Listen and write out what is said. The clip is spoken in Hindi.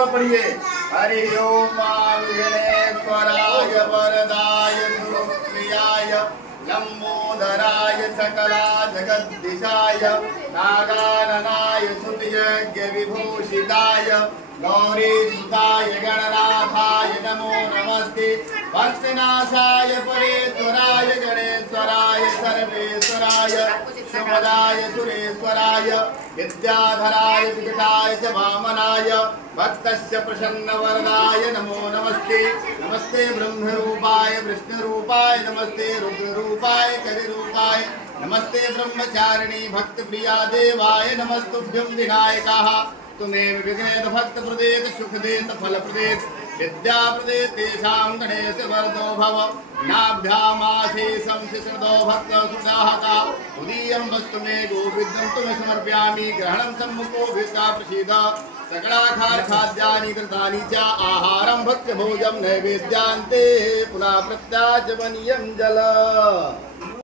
बोलो पढ़िए। हरि ओम विघ्नेश्वराय वरदाय सुप्रियाय लंबोदराय सकला जगद्दिशाय नागाननाय सुतयज्ञ विभूषिताय गौरीसुताय गणनाथाय नमो नमस्ते। भक्तिनाशाय परेश्वराय गणेश्वराय सर्वेश्वराय सुमदाय सुरेश्वराय विद्याधराय विकटाय च वामनाय भक्तस्य प्रसन्नवरदाय नमो नमस्ते। नमस्ते ब्रह्मरूपाय विष्णुरूपाय नमस्ते रुद्ररूपाय कलिरूपाय नमस्ते ब्रह्मचारिणी भक्तप्रिया देवाय नमस्तुभ्यं विनायकाः तुमेव विघ्नेत भक्तप्रदेत सुखदेत फलप्रदेत विद्याप्रदेत तेषां गणेश वरदो भव। नाभ्यामाशेषं शिष्णदो भक्तसुदाहका उदीयं वस्तु मे गोविन्दं तुमे समर्पयामि। ग्रहणं सम्मुखो भिक्षा प्रसीद सकलाखार खाद्यानि कृतानि च आहारं भक्ष्य भोजं नैवेद्यान्ते पुनः प्रत्याचमनीयं जल।